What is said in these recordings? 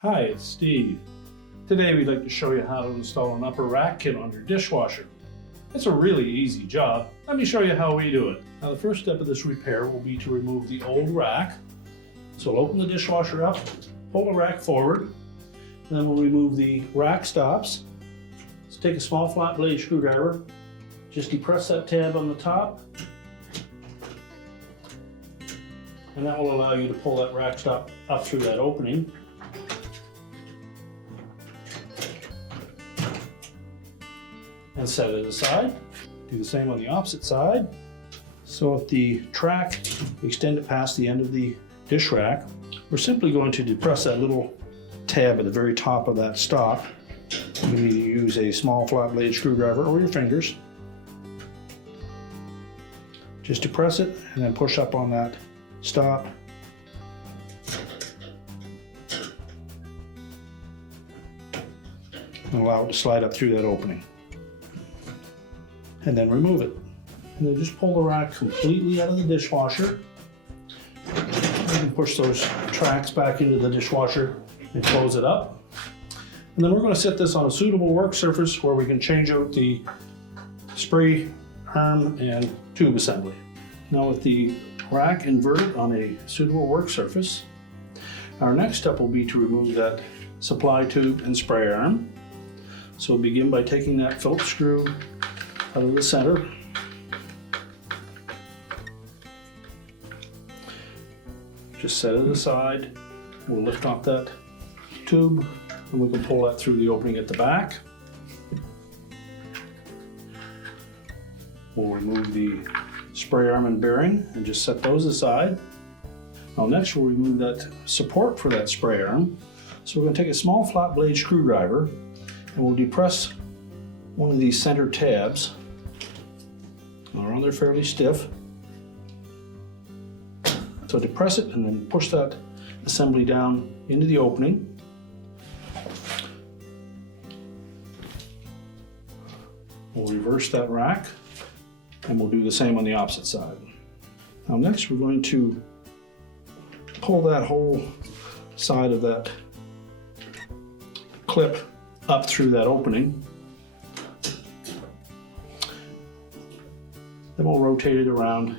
Hi, it's Steve. Today we'd like to show you how to install an upper rack kit on your dishwasher. It's a really easy job. Let me show you how we do it. Now the first step of this repair will be to remove the old rack. So we'll open the dishwasher up, pull the rack forward, then we'll remove the rack stops. Let's take a small flat blade screwdriver, just depress that tab on the top, and that will allow you to pull that rack stop up through that opening. And set it aside. Do the same on the opposite side. So with the track, we extend it past the end of the dish rack. We're simply going to depress that little tab at the very top of that stop. You need to use a small flat blade screwdriver or your fingers. Just depress it and then push up on that stop. And allow it to slide up through that opening. And then remove it. And then just pull the rack completely out of the dishwasher. You can push those tracks back into the dishwasher and close it up. And then we're going to set this on a suitable work surface where we can change out the spray arm and tube assembly. Now with the rack inverted on a suitable work surface, our next step will be to remove that supply tube and spray arm. So we'll begin by taking that Phillips screw out of the center. Just set it aside. We'll lift off that tube and we can pull that through the opening at the back. We'll remove the spray arm and bearing and just set those aside. Now next we'll remove that support for that spray arm. So we're going to take a small flat blade screwdriver and we'll depress one of these center tabs. Around there fairly stiff. So depress it and then push that assembly down into the opening. We'll reverse that rack and we'll do the same on the opposite side. Now next we're going to pull that whole side of that clip up through that opening. Then we'll rotate it around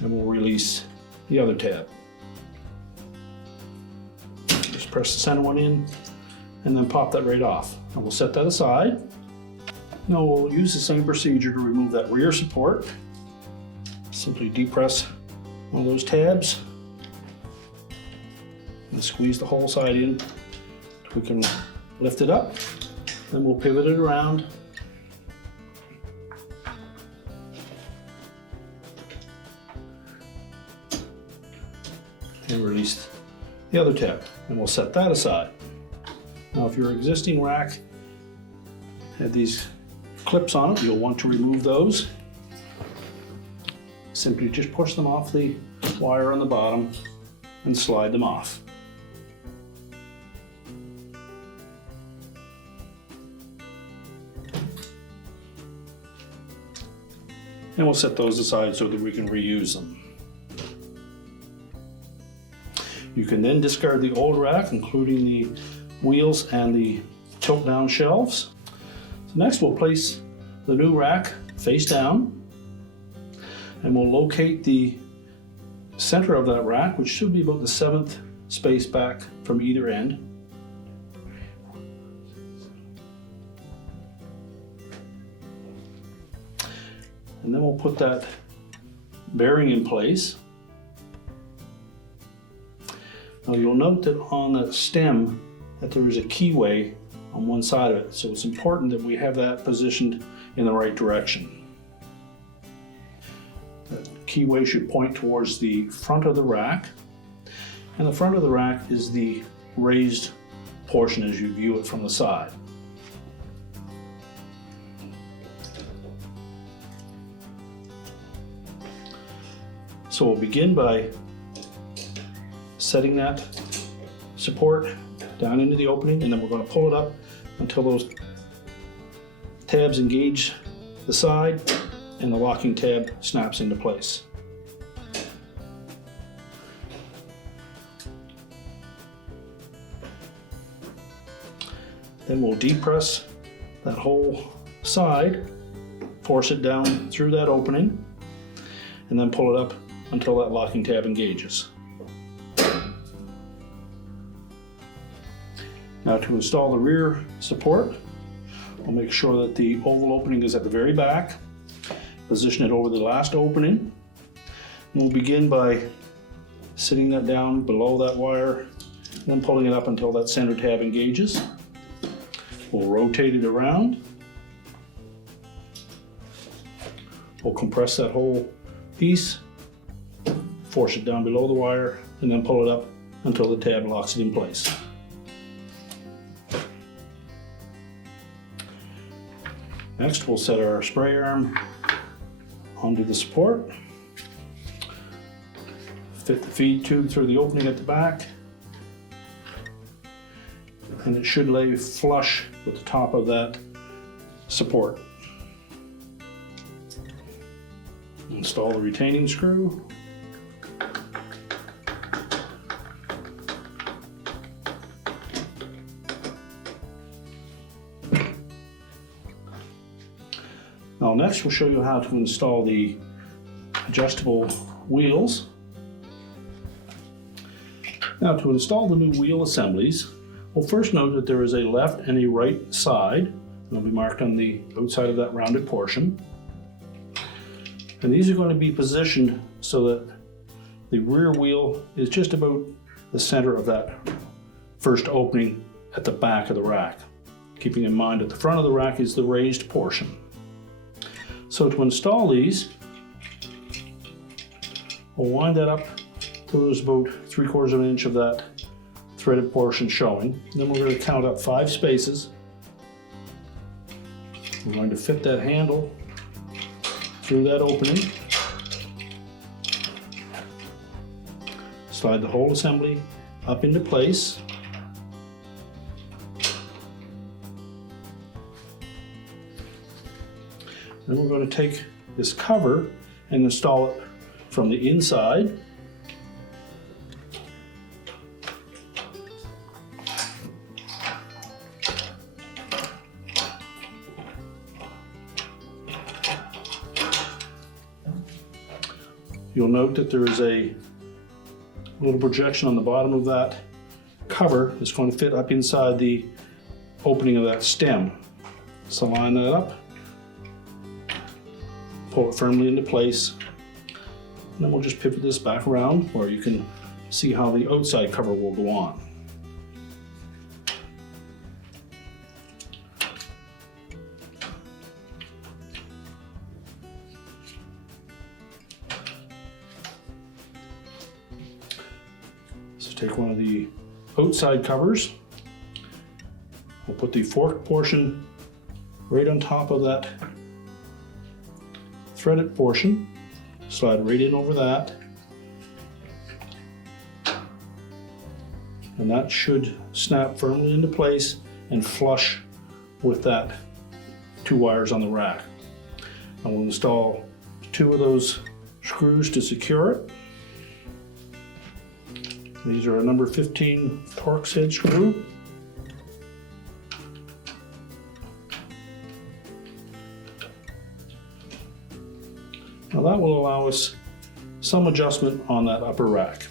and we'll release the other tab. Just press the center one in and then pop that right off. And we'll set that aside. Now we'll use the same procedure to remove that rear support. Simply depress one of those tabs and squeeze the whole side in. We can lift it up. Then we'll pivot it around. And release the other tab, and we'll set that aside. Now if your existing rack had these clips on it, you'll want to remove those. Simply just push them off the wire on the bottom and slide them off. And we'll set those aside so that we can reuse them. You can then discard the old rack, including the wheels and the tilt-down shelves. So next we'll place the new rack face down, and we'll locate the center of that rack, which should be about the 7th space back from either end. And then we'll put that bearing in place. Now you'll note that on the stem that there is a keyway on one side of it, so it's important that we have that positioned in the right direction. That keyway should point towards the front of the rack, and the front of the rack is the raised portion as you view it from the side. So we'll begin by setting that support down into the opening, and then we're going to pull it up until those tabs engage the side, and the locking tab snaps into place. Then we'll depress that whole side, force it down through that opening, and then pull it up until that locking tab engages. Now to install the rear support, we'll make sure that the oval opening is at the very back. Position it over the last opening. We'll begin by sitting that down below that wire, and then pulling it up until that center tab engages. We'll rotate it around. We'll compress that whole piece, force it down below the wire, and then pull it up until the tab locks it in place. Next, we'll set our spray arm onto the support. Fit the feed tube through the opening at the back, and it should lay flush with the top of that support. Install the retaining screw. Now next we'll show you how to install the adjustable wheels. Now to install the new wheel assemblies, we'll first note that there is a left and a right side. They'll be marked on the outside of that rounded portion. And these are going to be positioned so that the rear wheel is just about the center of that first opening at the back of the rack. Keeping in mind at the front of the rack is the raised portion. So to install these, we'll wind that up till there's about 3/4 of an inch of that threaded portion showing. Then we're going to count up 5 spaces. We're going to fit that handle through that opening. Slide the whole assembly up into place. Then we're going to take this cover and install it from the inside. You'll note that there is a little projection on the bottom of that cover that's going to fit up inside the opening of that stem. So line that up, pull it firmly into place, and then we'll just pivot this back around where you can see how the outside cover will go on. Take one of the outside covers. We'll put the forked portion right on top of that threaded portion. Slide right in over that. And that should snap firmly into place and flush with that 2 wires on the rack. I will install 2 of those screws to secure it. These are a number 15 torx head screw. Now that will allow us some adjustment on that upper rack.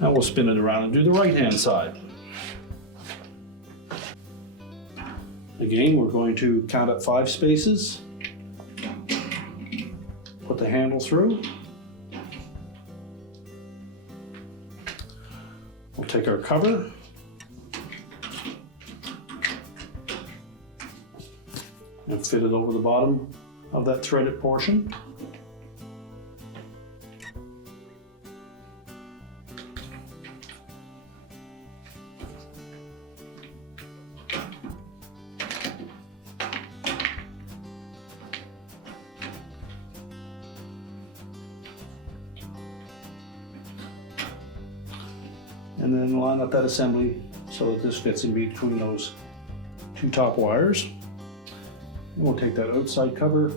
Now we'll spin it around and do the right hand side. Again, we're going to count up 5 spaces. Put the handle through. We'll take our cover and fit it over the bottom of that threaded portion. And then line up that assembly so that this fits in between those two top wires. And we'll take that outside cover,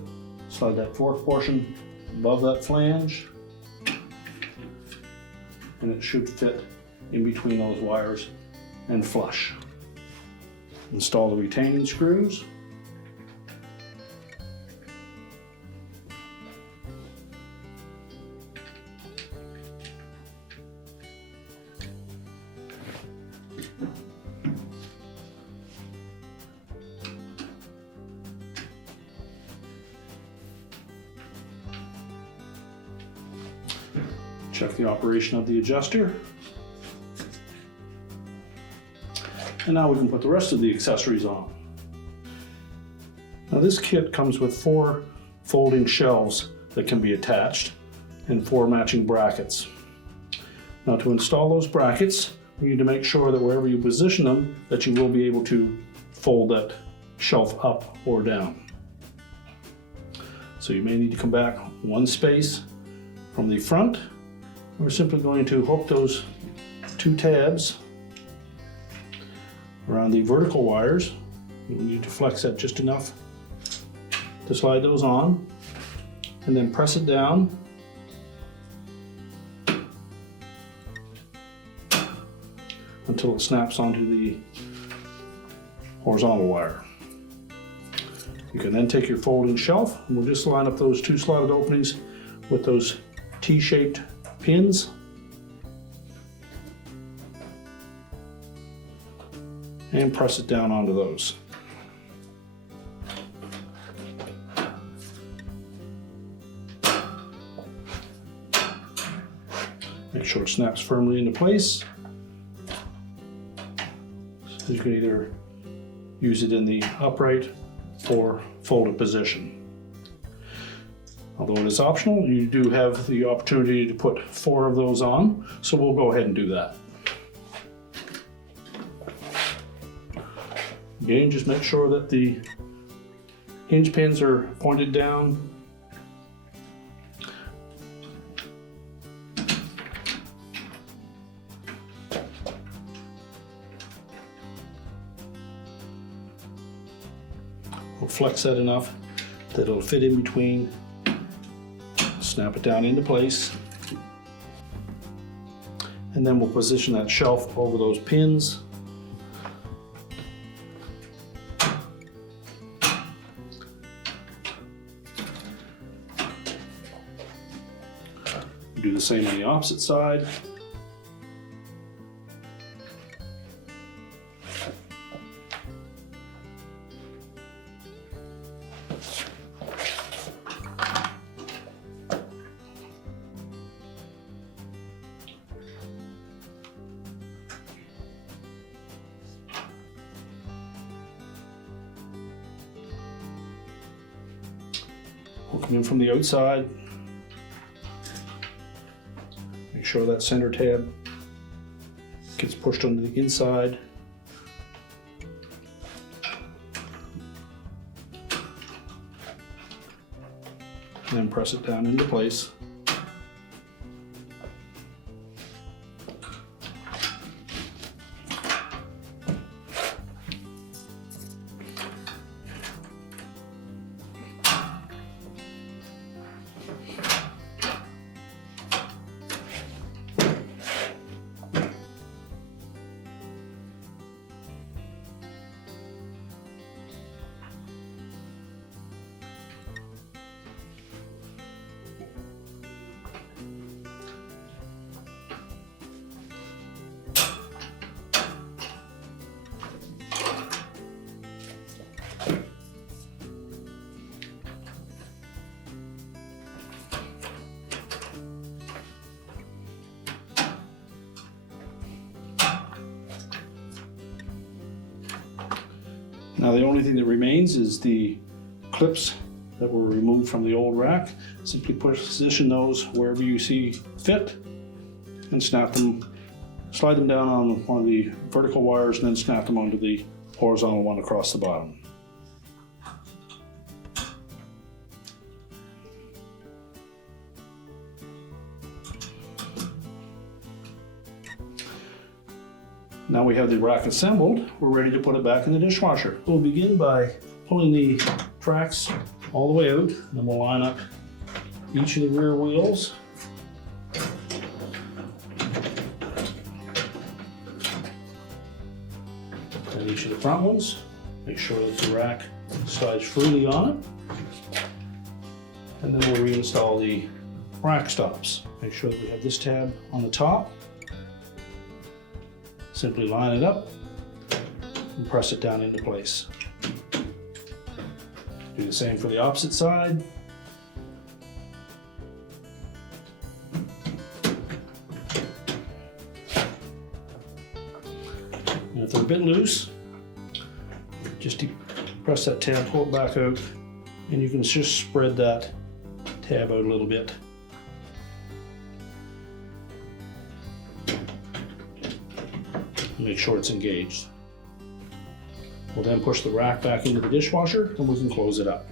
slide that fork portion above that flange, and it should fit in between those wires and flush. Install the retaining screws. Check the operation of the adjuster. And now we can put the rest of the accessories on. Now this kit comes with 4 folding shelves that can be attached and 4 matching brackets. Now to install those brackets, you need to make sure that wherever you position them, that you will be able to fold that shelf up or down. So you may need to come back 1 space from the front. We're simply going to hook those 2 tabs around the vertical wires. You need to flex that just enough to slide those on, and then press it down until it snaps onto the horizontal wire. You can then take your folding shelf, and we'll just line up those 2 slotted openings with those T-shaped pins. And press it down onto those. Make sure it snaps firmly into place. So you can either use it in the upright or folded position. Although it is optional, you do have the opportunity to put 4 of those on, so we'll go ahead and do that. Again, just make sure that the hinge pins are pointed down. We'll flex that enough that it'll fit in between. Snap it down into place. And then we'll position that shelf over those pins. Do the same on the opposite side. We'll come in from the outside. Make sure that center tab gets pushed onto the inside. And then press it down into place. Now the only thing that remains is the clips that were removed from the old rack. Simply position those wherever you see fit and snap them, slide them down on one of the vertical wires and then snap them onto the horizontal one across the bottom. Now we have the rack assembled, we're ready to put it back in the dishwasher. We'll begin by pulling the tracks all the way out, and then we'll line up each of the rear wheels. And each of the front ones. Make sure that the rack slides freely on it. And then we'll reinstall the rack stops. Make sure that we have this tab on the top. Simply line it up and press it down into place. Do the same for the opposite side. And if they're a bit loose, just press that tab, pull it back out, and you can just spread that tab out a little bit. Make sure it's engaged. We'll then push the rack back into the dishwasher and we can close it up.